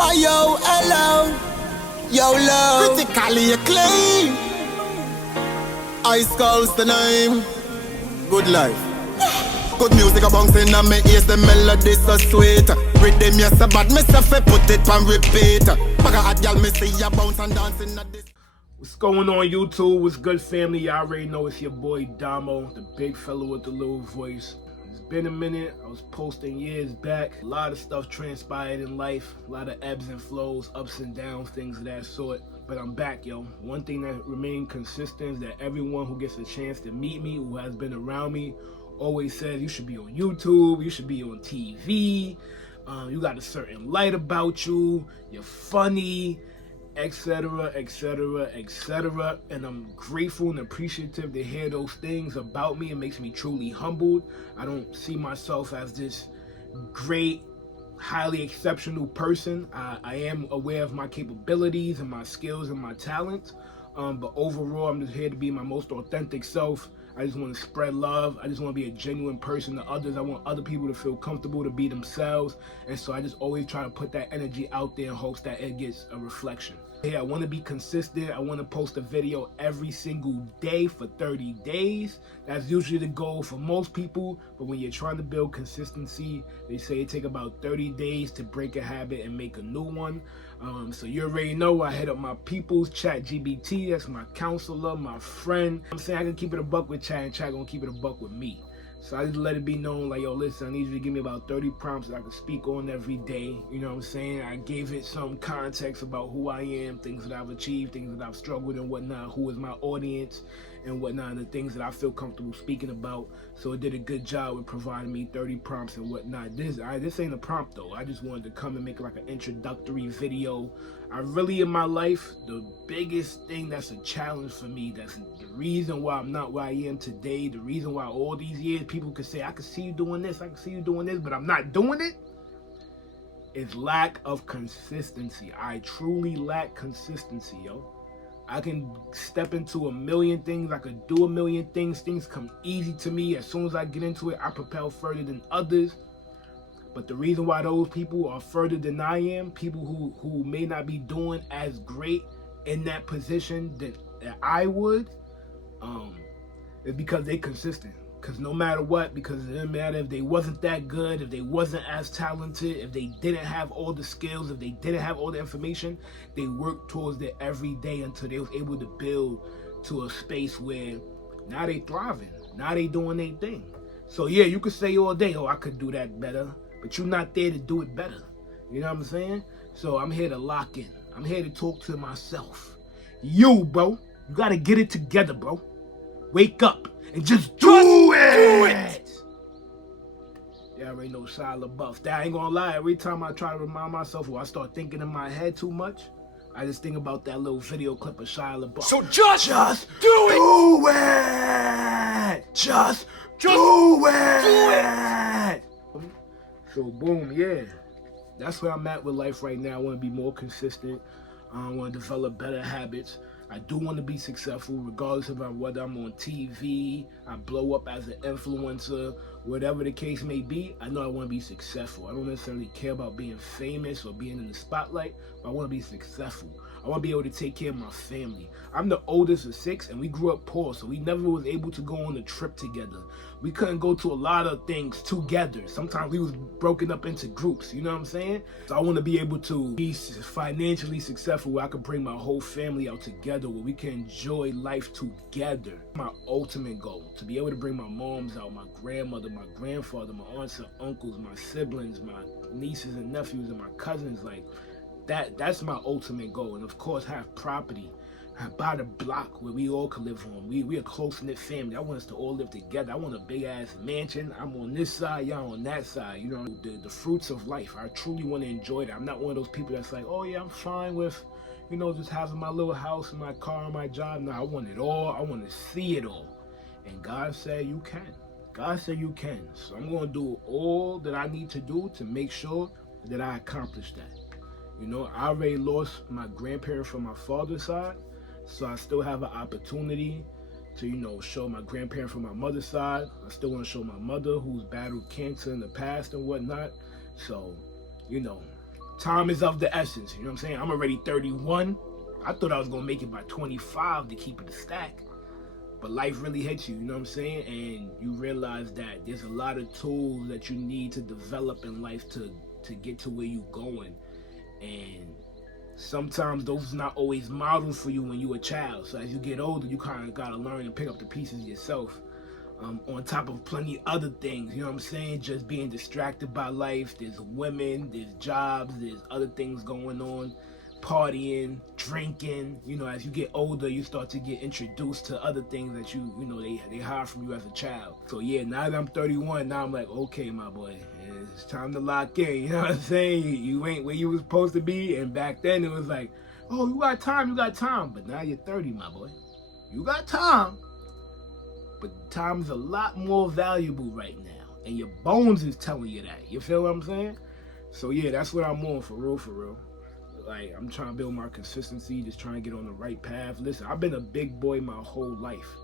Why yo, hello, yo love, critically acclaimed. Ice Skull's the name. Good life. Good music a bouncing and me ears, the melody so sweet. Rhythm yes so bad, me say fi put it on repeat. Bag a hot girl me see ya bounce and dancing at this. What's going on YouTube? What's good family? Y'all already know it's your boy Damo, the big fella with the little voice. It's been a minute. I was posting years back. A lot of stuff transpired in life. A lot of ebbs and flows, ups and downs, things of that sort. But I'm back, yo. One thing that remained consistent is that everyone who gets a chance to meet me, who has been around me, always says you should be on YouTube, you should be on TV, you got a certain light about you, you're funny, etc, etc, etc. And I'm grateful and appreciative to hear those things about me. It makes me truly humbled. I don't see myself as this great, highly exceptional person. I am aware of my capabilities and my skills and my talents, but overall I'm just here to be my most authentic self. I just want to spread love. I just want to be a genuine person to others. I want other people to feel comfortable to be themselves. And so I just always try to put that energy out there in hopes that it gets a reflection. Hey, I want to be consistent. I want to post a video every single day for 30 days. That's usually the goal for most people. But when you're trying to build consistency, they say it takes about 30 days to break a habit and make a new one. So you already know I hit up my people's ChatGPT. That's my counselor, my friend. I'm saying I can keep it a buck with Chat, and Chat gonna keep it a buck with me. So I just let it be known, like, yo, listen, I need you to give me about 30 prompts that I can speak on every day. You know what I'm saying? I gave it some context about who I am, things that I've achieved, things that I've struggled and whatnot, who is my audience and whatnot, and the things that I feel comfortable speaking about. So it did a good job with providing me 30 prompts and whatnot. This ain't a prompt though. I just wanted to come and make like an introductory video. I really, in my life, the biggest thing that's a challenge for me, that's the reason why I'm not where I am today, the reason why all these years people could say, I can see you doing this, I can see you doing this, but I'm not doing it, is lack of consistency. I truly lack consistency, yo. I can step into a million things, I could do a million things, things come easy to me. As soon as I get into it, I propel further than others. But the reason why those people are further than I am, people who may not be doing as great in that position that I would, is because they're consistent. Because no matter what, because it doesn't matter if they wasn't that good, if they wasn't as talented, if they didn't have all the skills, if they didn't have all the information, they worked towards it every day until they was able to build to a space where now they thriving, now they doing their thing. So yeah, you could say all day, oh, I could do that better, but you're not there to do it better. You know what I'm saying? So I'm here to lock in. I'm here to talk to myself. You, bro, you gotta get it together, bro. Wake up and just do it! Yeah, already know Shia LaBeouf. That I ain't gonna lie, every time I try to remind myself or I start thinking in my head too much, I just think about that little video clip of Shia LaBeouf. So just do it! Just do it! So boom, yeah. That's where I'm at with life right now. I want to be more consistent. I want to develop better habits. I do want to be successful regardless of whether I'm on TV, I blow up as an influencer, whatever the case may be. I know I want to be successful. I don't necessarily care about being famous or being in the spotlight, but I want to be successful. I want to be able to take care of my family. I'm the oldest of 6 and we grew up poor, so we never was able to go on a trip together. We couldn't go to a lot of things together. Sometimes we was broken up into groups, you know what I'm saying? So I want to be able to be financially successful where I can bring my whole family out together, where we can enjoy life together. My ultimate goal, to be able to bring my moms out, my grandmother, my grandfather, my aunts and uncles, my siblings, my nieces and nephews, and my cousins, like, that's my ultimate goal. And of course, have property, buy the block where we all can live on. We a close-knit family. I want us to all live together. I want a big-ass mansion. I'm on this side, y'all on that side. You know, the fruits of life. I truly want to enjoy that. I'm not one of those people that's like, oh yeah, I'm fine with, you know, just having my little house and my car and my job. No, I want it all. I want to see it all. And God said you can. God said you can. So I'm going to do all that I need to do to make sure that I accomplish that. You know, I already lost my grandparent from my father's side, so I still have an opportunity to, you know, show my grandparent from my mother's side. I still want to show my mother, who's battled cancer in the past and whatnot. So, you know, Time is of the essence. You know what I'm saying? I'm already 31. I thought I was going to make it by 25 to keep it a stack. But life really hits you, you know what I'm saying? And you realize that there's a lot of tools that you need to develop in life to get to where you're going. And sometimes those are not always modeled for you when you're a child. So as you get older, you kind of got to learn and pick up the pieces yourself. On top of plenty other things, you know what I'm saying? Just being distracted by life. There's women, there's jobs, there's other things going on. Partying, drinking. You know, as you get older, you start to get introduced to other things that you know, they hide from you as a child. So yeah, now that I'm 31, now I'm like, okay, my boy, it's time to lock in. You know what I'm saying? You ain't where you was supposed to be. And back then it was like, oh, you got time. But now you're 30, my boy. You got time. But time is a lot more valuable right now. And your bones is telling you that. You feel what I'm saying? So yeah, that's what I'm on, for real. Like, I'm trying to build my consistency, just trying to get on the right path. Listen, I've been a big boy my whole life.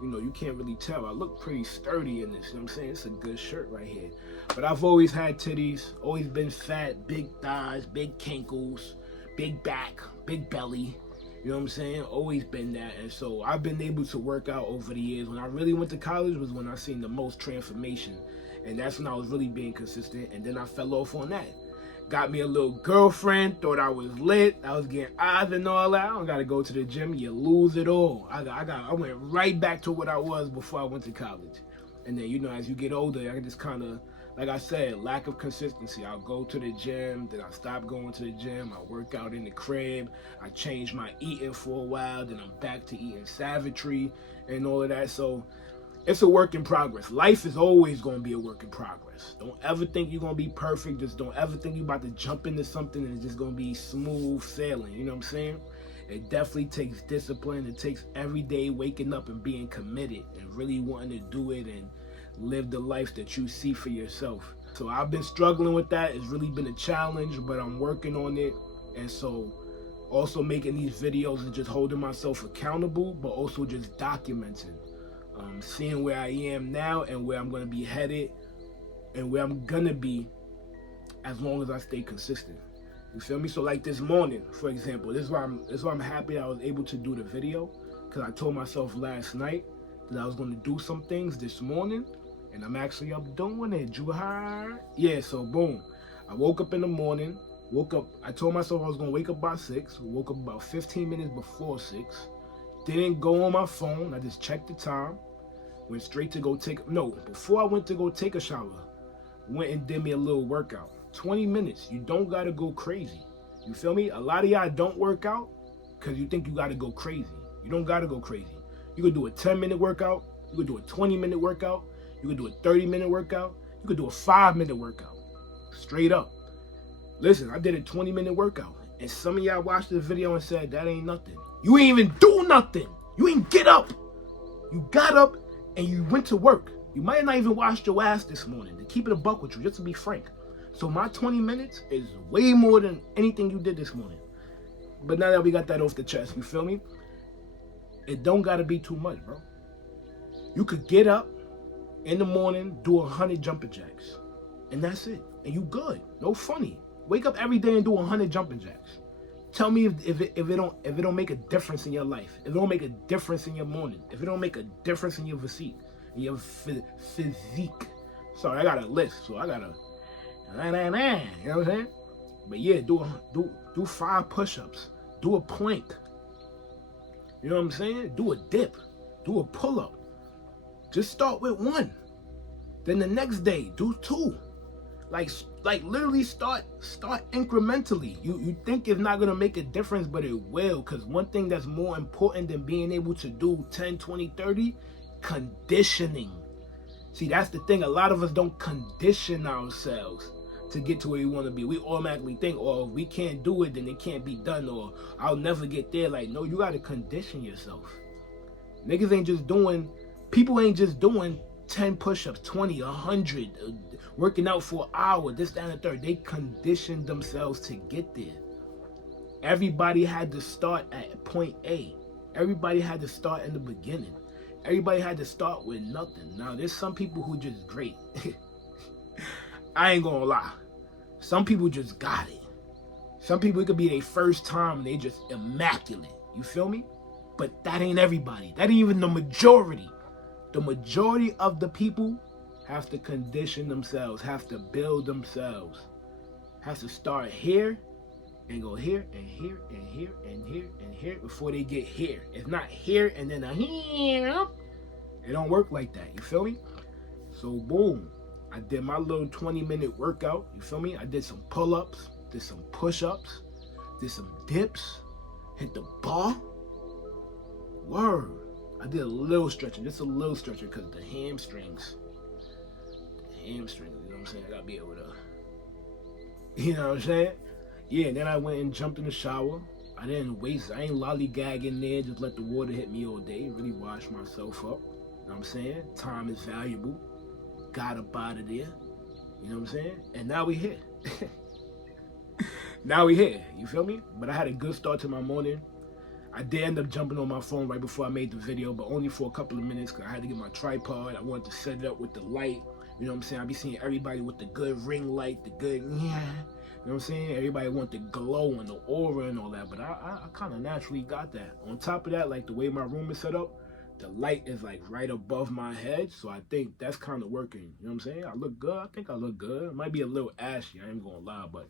You know, you can't really tell. I look pretty sturdy in this, you know what I'm saying? It's a good shirt right here. But I've always had titties, always been fat, big thighs, big cankles, big back, big belly. You know what I'm saying? Always been that. And so I've been able to work out over the years. When I really went to college was when I seen the most transformation. And that's when I was really being consistent. And then I fell off on that. Got me a little girlfriend, thought I was lit. I was getting eyes and all that. I don't gotta go to the gym. You lose it all. I went right back to what I was before I went to college. And then, you know, as you get older, I just kind of, like I said, lack of consistency. I'll go to the gym, then I stop going to the gym. I work out in the crib. I change my eating for a while. Then I'm back to eating savagery and all of that. So it's a work in progress. Life is always going to be a work in progress. Don't ever think you're going to be perfect. Just don't ever think you're about to jump into something and it's just going to be smooth sailing. You know what I'm saying? It definitely takes discipline. It takes every day waking up and being committed and really wanting to do it and live the life that you see for yourself. So I've been struggling with that. It's really been a challenge, but I'm working on it. And so also making these videos and just holding myself accountable, but also just documenting. Seeing where I am now and where I'm going to be headed and where I'm going to be as long as I stay consistent. You feel me? So like this morning, for example, this is why I'm happy I was able to do the video, because I told myself last night that I was going to do some things this morning, and I'm actually up doing it. You heard? Yeah, so boom. I woke up in the morning, I told myself I was going to wake up by 6, woke up about 15 minutes before 6, didn't go on my phone, I just checked the time, went straight to go before I went to go take a shower, went and did me a little workout. 20 minutes, you don't gotta go crazy. You feel me? A lot of y'all don't work out because you think you gotta go crazy. You don't gotta go crazy. You could do a 10-minute workout, you could do a 20-minute workout, you could do a 30-minute workout, you could do a 5-minute workout. Straight up. Listen, I did a 20-minute workout, and some of y'all watched the video and said, that ain't nothing. You ain't even do nothing. You ain't get up. You got up and you went to work. You might have not even washed your ass this morning, to keep it a buck with you, just to be frank. So my 20 minutes is way more than anything you did this morning. But now that we got that off the chest, you feel me? It don't gotta be too much, bro. You could get up in the morning, do 100 jumping jacks, and that's it. And you good. No funny. Wake up every day and do 100 jumping jacks. Tell me if it don't make a difference in your life. If it don't make a difference in your morning. If it don't make a difference in your physique. Sorry, I got a list, so I gotta. You know what I'm saying? But yeah, do 5 push-ups. Do a plank. You know what I'm saying? Do a dip. Do a pull-up. Just start with 1. Then the next day, do 2. Like literally start incrementally. You think it's not gonna make a difference, but it will, because one thing that's more important than being able to do 10, 20, 30, conditioning. See, that's the thing. A lot of us don't condition ourselves to get to where we want to be. We automatically think, oh, if we can't do it, then it can't be done, or I'll never get there. Like, no, you gotta condition yourself. People ain't just doing 10 push-ups, 20, 100, working out for an hour, this, that, and the third. They conditioned themselves to get there. Everybody had to start at point A. Everybody had to start in the beginning. Everybody had to start with nothing. Now, there's some people who just great. I ain't gonna lie. Some people just got it. Some people, it could be their first time and they just immaculate. You feel me? But that ain't everybody. That ain't even the majority. The majority of the people have to condition themselves, have to build themselves, have to start here and go here and here and here and here and here before they get here. It's not here and then a here. It don't work like that. You feel me? So boom, I did my little 20-minute workout. You feel me? I did some pull-ups, did some push-ups, did some dips, hit the bar. Word. I did a little stretching, just a little stretching, because the hamstrings, you know what I'm saying? I gotta be able to, you know what I'm saying? Yeah, and then I went and jumped in the shower. I didn't waste, I ain't lollygag in there, just let the water hit me all day, really wash myself up. You know what I'm saying? Time is valuable. Got up out of there. You know what I'm saying? And now we here. Now we here. You feel me? But I had a good start to my morning. I did end up jumping on my phone right before I made the video, but only for a couple of minutes because I had to get my tripod. I wanted to set it up with the light. You know what I'm saying? I be seeing everybody with the good ring light, the good, yeah. You know what I'm saying? Everybody want the glow and the aura and all that, but I kind of naturally got that. On top of that, like the way my room is set up, the light is like right above my head, so I think that's kind of working. You know what I'm saying? I look good. I think I look good. It might be a little ashy. I ain't gonna lie, but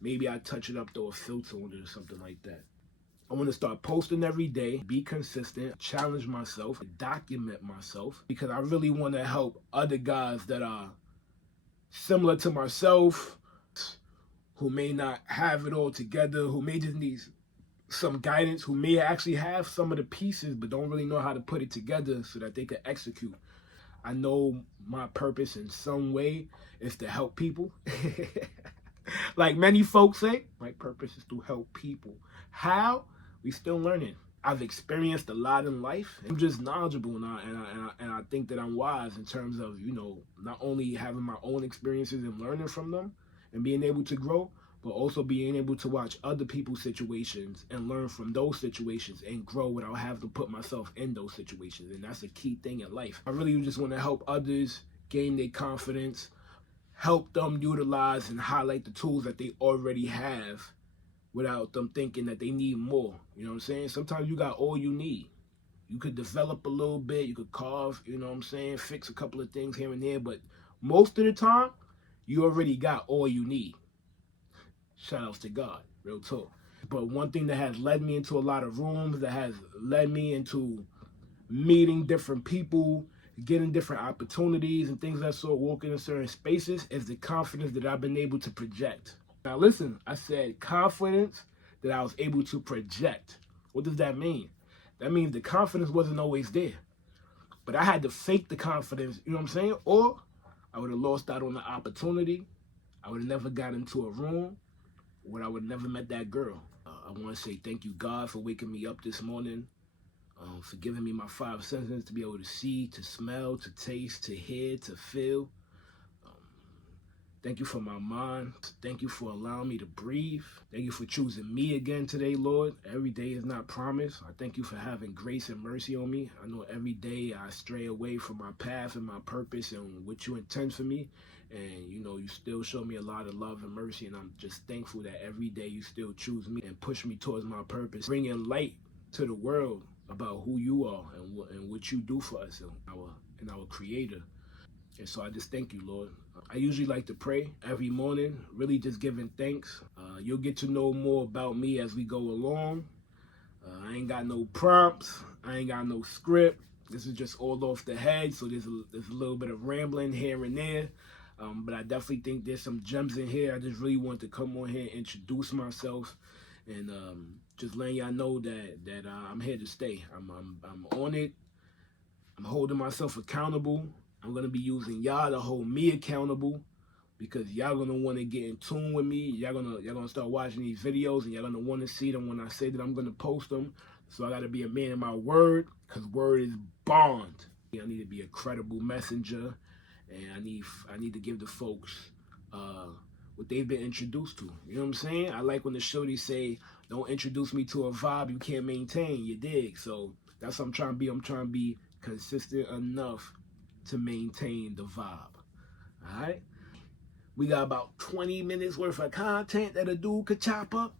maybe I touch it up, throw a filter on it or something like that. I want to start posting every day, be consistent, challenge myself, document myself, because I really want to help other guys that are similar to myself, who may not have it all together, who may just need some guidance, who may actually have some of the pieces but don't really know how to put it together so that they can execute. I know my purpose in some way is to help people. Like many folks say, my purpose is to help people. How? We still learning. I've experienced a lot in life. I'm just knowledgeable now, and I think that I'm wise in terms of, you know, not only having my own experiences and learning from them and being able to grow, but also being able to watch other people's situations and learn from those situations and grow without having to put myself in those situations. And that's a key thing in life. I really just want to help others gain their confidence, help them utilize and highlight the tools that they already have without them thinking that they need more. You know what I'm saying? Sometimes you got all you need. You could develop a little bit, you could carve, you know what I'm saying, fix a couple of things here and there, but most of the time, you already got all you need. Shout outs to God, real talk. But one thing that has led me into a lot of rooms, that has led me into meeting different people, getting different opportunities and things of that sort, walking in certain spaces, is the confidence that I've been able to project. Now listen, I said confidence that I was able to project. What does that mean? That means the confidence wasn't always there. But I had to fake the confidence, you know what I'm saying? Or I would have lost out on the opportunity. I would have never got into a room where I would have never met that girl. I want to say thank you, God, for waking me up this morning, for giving me my 5 senses to be able to see, to smell, to taste, to hear, to feel. Thank you for my mind. Thank you for allowing me to breathe. Thank you for choosing me again today, Lord. Every day is not promised. I thank you for having grace and mercy on me. I know every day I stray away from my path and my purpose and what you intend for me. And, you know, you still show me a lot of love and mercy. And I'm just thankful that every day you still choose me and push me towards my purpose. Bringing light to the world about who you are and what you do for us and our Creator. And so I just thank you, Lord. I usually like to pray every morning, really just giving thanks. You'll get to know more about me as we go along. I ain't got no prompts. I ain't got no script. This is just all off the head, so there's a little bit of rambling here and there. But I definitely think there's some gems in here. I just really want to come on here and introduce myself and just letting y'all know that I'm here to stay. I'm on it. I'm holding myself accountable. I'm going to be using y'all to hold me accountable, because y'all going to want to get in tune with me. Y'all going to start watching these videos, and y'all going to want to see them when I say that I'm going to post them. So I got to be a man of my word, because word is bond. I need to be a credible messenger, and I need to give the folks what they've been introduced to. You know what I'm saying? I like when the shorties say, don't introduce me to a vibe you can't maintain. You dig? So that's what I'm trying to be. I'm trying to be consistent enough to maintain the vibe. All right? We got about 20 minutes worth of content that a dude could chop up.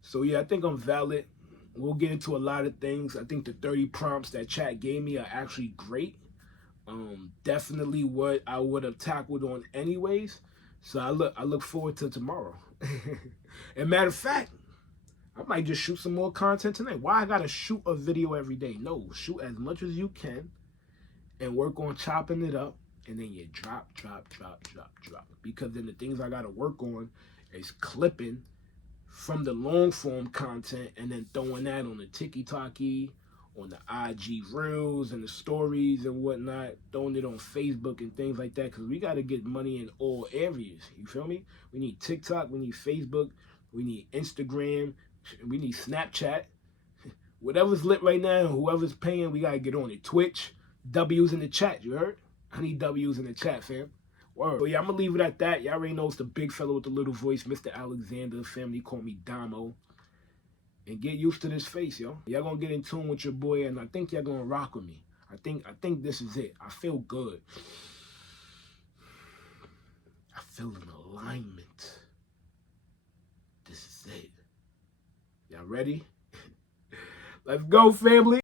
So yeah, I think I'm valid. We'll get into a lot of things. I think the 30 prompts that chat gave me are actually great. Definitely what I would have tackled on anyways. So I look forward to tomorrow. And matter of fact, I might just shoot some more content tonight. Why I gotta shoot a video every day? No, shoot as much as you can and work on chopping it up, and then you drop. Because then the things I gotta work on is clipping from the long form content and then throwing that on the TikTok, on the IG Reels and the stories and whatnot, throwing it on Facebook and things like that, because we got to get money in all areas. You feel me? We need TikTok, we need Facebook, we need Instagram, we need Snapchat. Whatever's lit right now, whoever's paying, we got to get on it. Twitch, W's in the chat, you heard? I need W's in the chat, fam. Word. But yeah, I'm going to leave it at that. Y'all already know it's the big fellow with the little voice, Mr. Alexander. Family call me Damo. And get used to this face, yo. Y'all gonna get in tune with your boy, and I think y'all gonna rock with me. I think this is it. I feel good. I feel an alignment. This is it. Y'all ready? Let's go, family.